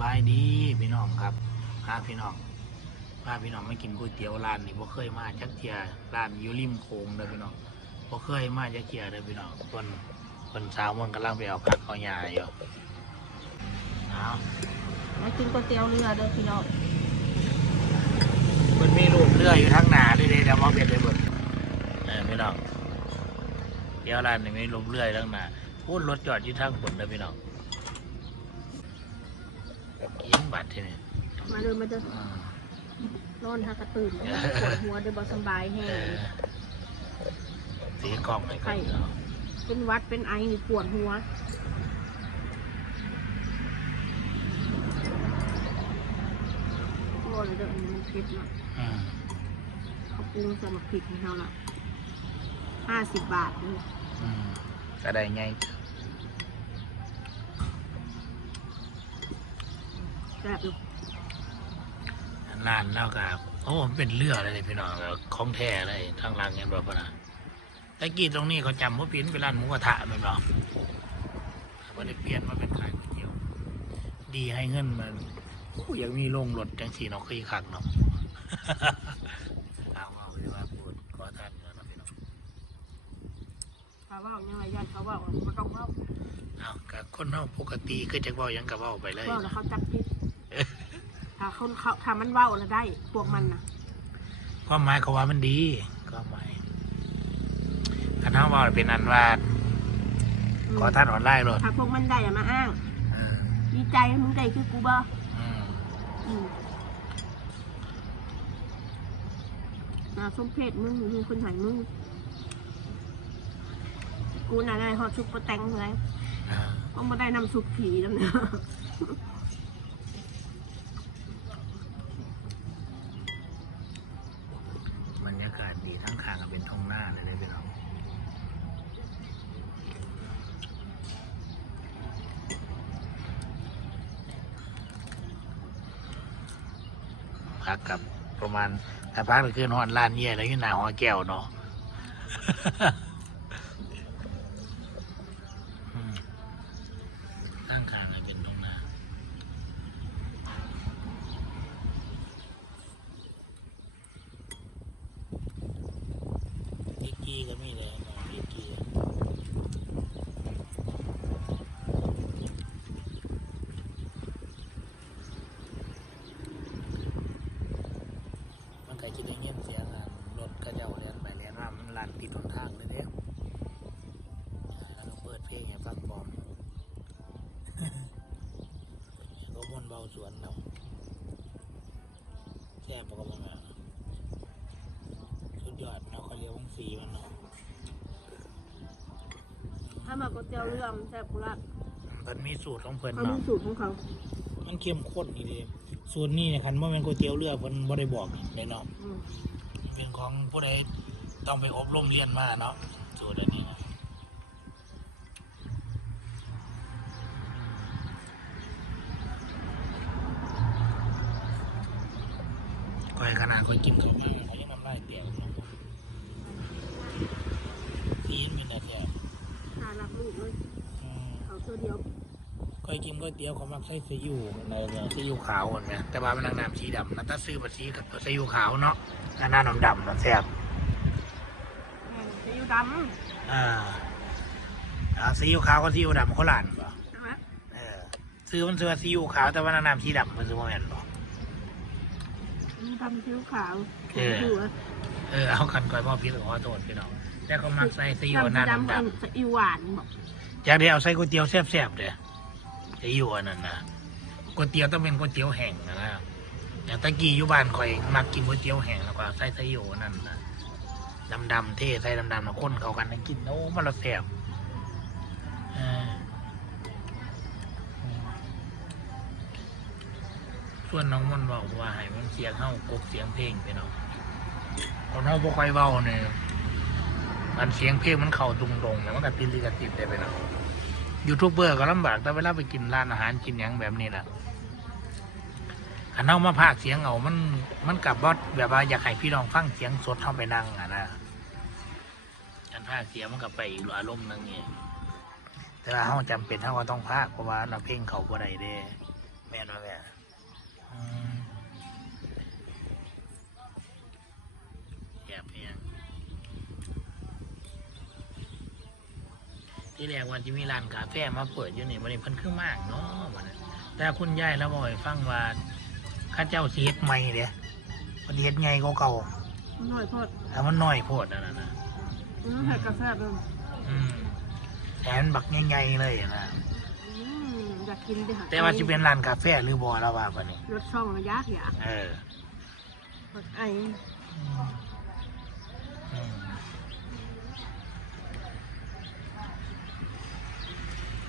บายดีพี่น้องครับพาพี่น้องพาพี่น้องมากินก๋วยเตี๋ยวร้านนี่บ่เคยมาจักเทียร้านอยู่ริมโขงเด้อพี่น้องบ่เคยมาจักเทียเด้อพี่น้องคนคนสาวมันกำลังไปเอาผักเอาหญ้าอยู่เอามากินก๋วยเตี๋ยวเรือเด้อพี่น้องมันมีรูปเรืออยู่ทางหน้าด้วยเด้เดี๋ยวมาเปลี่ยนเลยเบิดเออพี่น้องเดี๋ยวร้านนี่มีรูปเรืออยู่ทางหน้าพูดรถจอดอยู่ทางบนเด้อพี่น้อง กินบัตรที่นี่มาเดินมาเดินอืมนอนหากระตื่นปวดหัวเดินบ่สำบายแห้งสีกล่องให้กันเนาะเป็นหวัดเป็นไอนี่ปวดหัวโอ้ยเด้ออันนี้มันเผ็ดเนาะอืมเขาปรุงใส่หมักพริกให้เราละห้าสิบบาทนี่อืมก็ได้ไง ซ่บอยู่นานแล้วครับโอ้มันเป็นเรือเลยพี่น้องแล้วของแท้เลยทางหลังเงี้ยบอกปะนะตะกี้ตรงนี้เขาจำว่าเปลี่ยนเป็นร้านหมูกระทะแม่นบอกว่าได้เปลี่ยนมาเป็นขายก๋วยเตี๋ยว ดีให้เงินมันโอ้ยังมีโรงรถจังสีเนาะคือคักเนาะเอาเอาเลยว่าพูดขอท่านเนาะพี่น้องเขาว่ายังไงญาติเขาว่าไม่ต้องเว่าเอากับคนเฮาปกติก็จะเว้าหยังกับเว้าไปเลยเว่าแล้วเขาจับผิด ถ้าคนเขาถ้ามันเว่าแล้วได้พวกมันนะความหมายเขาว่ามันดีความหมายคันเฮาเว้าเป็นอันว่ามขอท่านออนไลน์รถถ้าพวกมันได้อย่ามาอ้าง อืมดีใจมึงได้คือกูบ่อืมอืมน่าสมเพศมึงมึงคนไหนมึง กูน่ะได้ฮอตชุบโปรแตงเลยอ่า ก็มาได้นำซุปผีแล้วนะ บรรยากาศดีทั้งข้างก็เป็นท้องหน้าเลยเลยพี่น้องพักกับ ประมาณถ้าพักก็คือหอนล้านเย่แล้วอยู่หน้าหอแก้วเนาะ อืมข้างข้างก็เป็นท้องหน้า ดิกกี้ก็มีเลยน้องดิกกี้มันก็คิดได้เงี้ยเสียงานรถก็เจ้าเลียนไปเลียนมามันลันติดหนทางเลยเด้แล้วก็เปิดเพลงให้ฟังพร้อม ก็มวนเบา สวนเราแซ่บปกติมันสุดยอดเนาะเขาเรียกว่าสีมันเนาะถ้ามาก๋วยเตี๋ยวเรือมันแซ่บกุละมันมีสูตรของเพิ่นเขามีเนาะสูตรของเขามันเข้มข้นนี่เด้สูตรนี้เนี่ยคันว่าเป็นก๋วยเตี๋ยวเรือเพิ่นบ่ได้บอกเลยเนาะอืมเป็นของผู้ใดต้องไปอบรมเรียนมาเนาะสูตรอันนี้นะ ก้อยกินเขามาเขายังน้ำลายเตียวเนาะซีนมีแต่แท้หารับลูกเลยเขาตัวเดียวก้อยกินก๋วยเตี๋ยวเขามักใส่ซีอิ๊วในเนี่ยซีอิ๊วขาวเหมือนไหมแต่ว่ามันนางน้ำสีดำนะถ้าซื้อมาสีกับซีอิ๊วขาวเนาะหน้าดำดำนะแซ่บซีอิ๊วดอ่าอ่าซีอิ๊วขาวกับซีอิ๊วดำเขาหลานป่ะใช่ไหมเออซื้อมันซื้อซีอิ๊วขาวแต่ว่านางน้ำสีดำมันซื้อมาแม่นป่ะ ซีอิ๊วดำซีอิ๊วขาวเออดูว่าเออเอากันก่อยพ่อพี่ขอโทษพี่น้องแต่เขามักใส่ซีอิ๊วหน้าดำดำดำดซีอิ๊วหวานบอกๆจากเดียวเอาใส่ก๋วยเตี๋ยวแซ่บๆเด้อซีอิ๊วอันนั้นนะก๋วยเตี๋ยวต้องเป็นก๋วยเตี๋ยวแห้งนะนะอย่างตะกี้อยู่บ้านคอยมักกินก๋วยเตี๋ยวแห้งแล้วก็ใส่ซีอิ๊วอันนั่นนะดำดำๆเท่ใส่ดำดำๆแล้วคนเขากันให้กินโอ้มันละแสบเออส่ วนน้องมันบอกว่าให้มันเสียงเฮากกเสียงเพลงไปเนาะคนเฮาบ่ค่อยเว้าเนี่ยมันเสียงเพลงมันเข้าตรงๆแล้วมันก็ติดลิขสิทธิ์ได้ไปเนาะยูทูบเบอร์ก็ลำบากแต่เวลาไปกินร้านอาหารกินหยังแบบนี้น่ะอันเฮามาพากเสียงเอามัน มันกับบอสแบบว่าอยากให้พี่น้องฟังเสียงสดเข้าไปนั่งอะนะการพากเสียงมันกับไปอีกอารมณ์หนึงเนี่แต่ว่าเฮาจำเป็นเฮาก็ต้องพากเพราะว่าเราเพลงเขาบ่ได้เด้แม่นว่าแม่ แอบเพียงที่แรกวันที่มีร้านกาแฟมาเปิดอยู่นี่วันนี้เพิ่นขึ้นมากเนาะวันนั้นแต่คุณยายแล้วบอกให้ฟังว่าข้าเจ้าสิเฮ็ดใหม่เด้มันเฮ็ดไงก็เก่าหน่อยพอดๆแต่มันน้อยโพดนั่นน่ะนะอืมใส่กาแฟเบิ่งอืมแถมบักใหญ่ๆเลยนะอืมอยา กกินเด้อแต่ว่าจะเป็นร้านกาแฟหรือบ่แล้วว่าปะนี่รสช่องระยะอยากเออรสไอ้อืม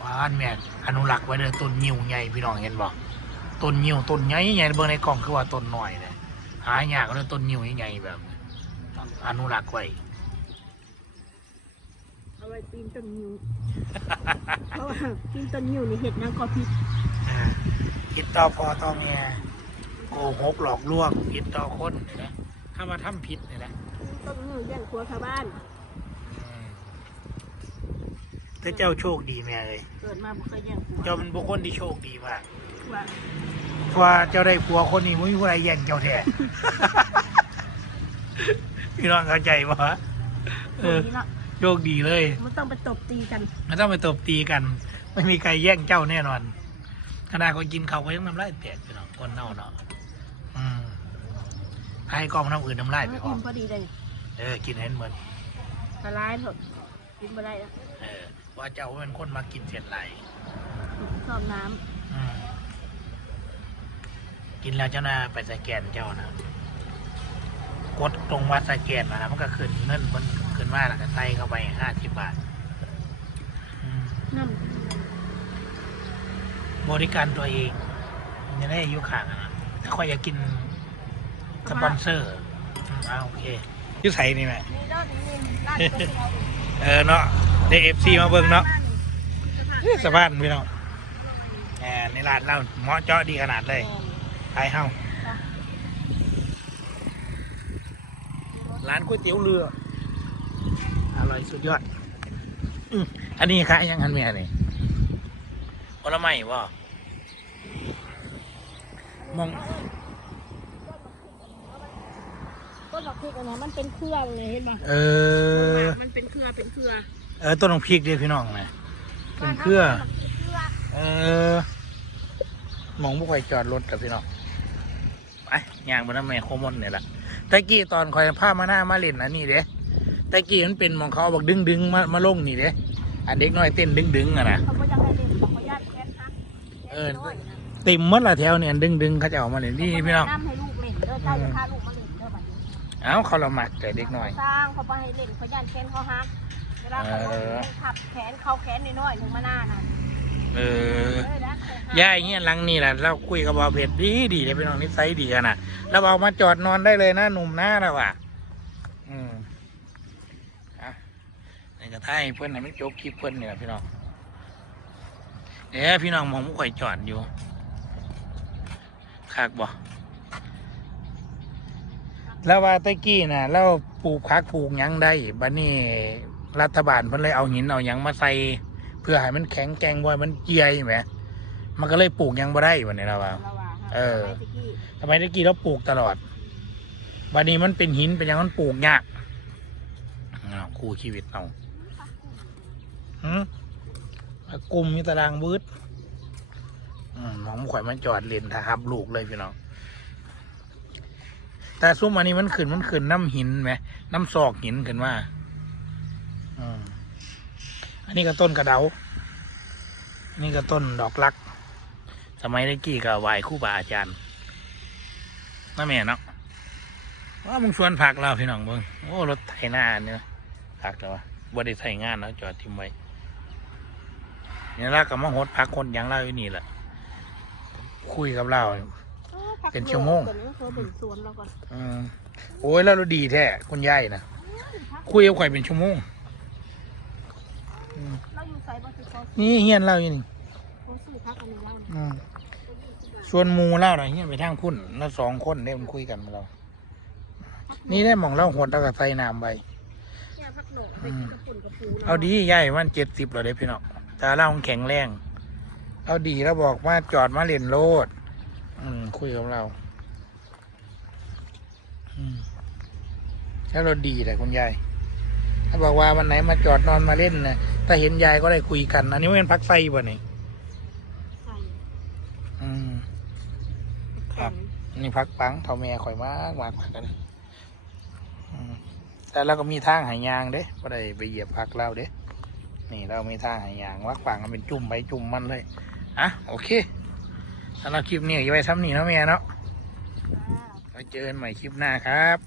บ้านแม่อนุรักษ์ไว้เด้อต้นยิ้วใหญ่พี่น้องเห็นบ่ต้นยิ้วต้นใหญ่ใหญ่เบิ่งในกล่องคือว่าต้นน้อยเลยหายากเลยต้นยิ้วใหญ่ๆแบบนี้ต้องอนุรักษ์ไว้เอาไว้ปีนต้นนิ้ว เพราะว่าปีนต้นนิ้วนี่เห็ดนางก็พิษเออคิดต่อพอต่อเมียโกหกหลอกลวงผิดต่อคนนี่นะถ้ามาทำผิดนี่นะปีนต้นนิ้วแย่งครัวชาวบ้าน อืมแต่เจ้าโชคดีแม่เลยเกิดมาบ่เคยแย่งครัวเจ้าเป็นบุคคลที่โชคดีมากว่าเพราะว่าเจ้าได้ผัวคนนี้ไม่มีผู้ใดแย่งเจ้าแท้ พี่น้องเข้าใจปะเออนี้เนาะโชคดีเลยมันต้องไปตบตีกันไม่ต้องไปตบตีกัน ไม่มีใครแย่งเจ้าแน่นอนขนาดคนกินเขาวก็ยังน้ำลายแตกพี่น้องคนเน่าเนาะอืมให้กล้องน้ำอื่นน้ำลายไปพร้ออิ่มมพอดีเลยเออกินให้เหมือนละลายหมดกินไม่ได้แล้วเออว่าเจ้าเป็นคนมากินเส้นไหลชอบน้อืมกินแล้วเจ้าหน้าไปสแกนเจ้านะกดตรงวัดสแกนมาแล้วมันก็ขึ้นเงินมัน ขึ้นมาแล้วก็ใส่เข้าไปห้าสิบบาทอืมำน้บริการตัวเองมันจะได้อายุข่างอะนะถ้าใครอยากกินสปอนเซอร์อืมอ่าโอเคอยุใส่นี่แหละำนี่รอดนี่ร้านก๋วยเตี๋ยวเออเนาะได้เอฟซีมาเบิ่งเนาะสบานพี่น้องแหมในร้านเราเหมาะเจาะดีขนาดเลยไปเฮ้าร้านก๋วยเตี๋ยวเรือ อร่อยสุดยอดอืมอันนี้ขายยังหันเมียนี่ผลไม้บ่มองต้นดอกพริกอันนี้มันเป็นเครื่องเลยเห็นไหมเออ มันเป็นเครือเป็นเครือ เออต้นของพริกเดียพี่น้องนะเป็นเครือ เออมองบุกไปจอดรถกับพี่น้องไปย่างบนน้ำแม่โคมอนเนี่ยแหละตะกี้ตอนคอยผ้ามาหน้ามาเล่นอันนี้เด้ ตะกี้มันเป็นหมองเขาบอกดึงดึงๆมามาลงนี่เด้อันเด็กน้อยเต้นดึงดึงๆอะนะเขาก็ยังให้เล่นเขาก็ญาติแค้นฮักเออเต็มหมดละแถวเนี่ยดึงดึงๆเขาจะเออกมาเล่นนี่พี่น้องน้ำให้ลูกเล่นเด้อเจ้าจะพาลูกมาเล่นเด้อบัดนี้เอ้าเขาละหมักแต่เด็กน้อย สร้างเขาไปให้เล่นเขาญาติแค้นเขาฮักเวลาเขาเออขับแขนเขาแขนน้อยๆลงมาหน้าน่ะเออ เออนะเขาฮัก ย่ายเงี้ยหลังนี่แหละเราคุยกับบอเพชรดีดีเลยพี่น้องนิสัยดีขนาดเราเอามาจอดนอนได้เลยนะหนุ่มหน้าเราอะ อืมอะในกระทายเพื่อนไหนไม่จบคลิปเพื่อนเนี่ยพี่น้องเอ๊ะพี่น้องมองมุข่อยจอดอยู่คักบ่แล้วว่าตะกี้น่ะเราปลูกพักปลูกยังได้บัดนี้รัฐบาลเพิ่นเลยเอาหินเอาหยังมาใส่เพื่อให้มันแข็งแกร่งบ่ให้มันเจียใช่ไหมมันก็เลยปลูกยังบ่ได้วันนี้เราว่าเราว่า เออ ทำไมตะกี้เราปลูกตลอดบัดนี้มันเป็นหินเป็นหยังมันปลูกยากอ้าวคู่ชีวิตเรา กลุ่มมีตารางวืดอืมหมองข่อยมันจอดเลนทับลูกเลยพี่น้องแต่ซุ้มอันนี้มันขึ้นมันขึ้นน้ำหินไหมน้ำซอกหินขึ้นมาอันนี้ก็ต้นกระเดาอันนี่ก็ต้นดอกลัก สมัยตะกี้ก็ไหวครู่บาอาจารย์น่าแม่เนาะว่ามึงชวนผักเราพี่น้องเบิ้งโอ้รถไถนาเนี่ยผักแล้ววะบ่ได้ใส่งานแล้วจอดทิ้งไว้ เนี่ยเราก็มาหดพักคนอยังเราอยู่นี่แหละคุยกับเราออพักเป็นชั่วโมงเดี๋ยวนี้เขาเป็นสวนเราก่อนอืมโอ้ยแล้วเราดีแท้คุณยายนะคุยกับข่อยเป็นชั่วโมงอืมเราอยู่ไซบัสเขานี่เฮียนเราอยู่นี่เขาซื้อพักอันนี้แล้วนะอืมชวนหมูเล่าหน่อยเฮียนไปทางพุ่นแล้วสองคนได้มันคุยกันเรา นี่ได้หมองเล่าหดแล้วก็ใส่น้ำไปเนี่ยพักหนกไปกินกระปุ่นกระปูเอาดีใหญ่มันเจ็ดสิบเลยเด้พี่น้อง แต่เล่ามันแข็งแรง เอาดีแล้วบอกว่าจอดมาเล่นโลด อืม คุยกับเรา อืมแล้วเราดีแหละคุณยายถ้าบอกว่าวันไหนมาจอดนอนมาเล่นนะถ้าเห็นยายก็ได้คุยกัน อันนี้ไม่เป็นพักไฟบ่นี่ใส่อืมครัแข็บงนี่พักปังเท่าแม่ข่อยมากมากกว่ากันอืมแต่เราก็มีทางหายยางเด้ก็ได้ไปเหยียบพักเราเด้ นี่เรามีทางหายยางวักปังมันเป็นจุ่มไปจุ่มมันเลยอะโอเคสำหรับคลิปนี้อย่าไปซ้ำนี่เนาะแม่เนาะจ้าไว้เจอกันใหม่คลิปหน้าครับ